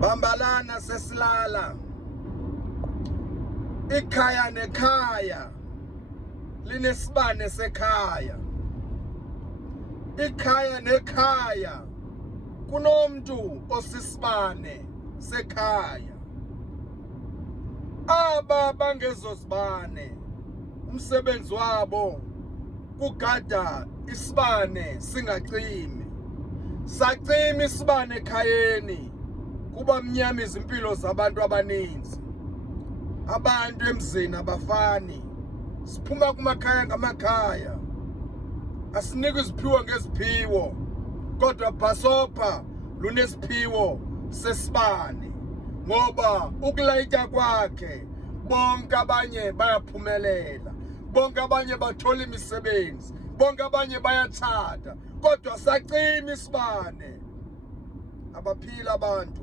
Bambalana sesilala, ikhaya nekhaya linesibane sekhaya. Ikhaya nekhaya kunomntu osisibane sekhaya. Aba bangezozibane umsebenzi wabo kugada isibane singacimi. Sacima isibane ekhayeni kuba mnyama izimpilo zabantu abaninzi. Abantu emzini abafani, siphuma kumakhaya ngamakhaya, asinikwe iziphiwo ngeziphiwo, kodwa bhasopa lunesiphiwo sesibane. Ngoba ukulayita kwakhe bonke abanye bayaphumelela, bonke abanye bathola imisebenzi, bonke abanye bayatshata, kodwa sacima isibane. Abaphila abantu.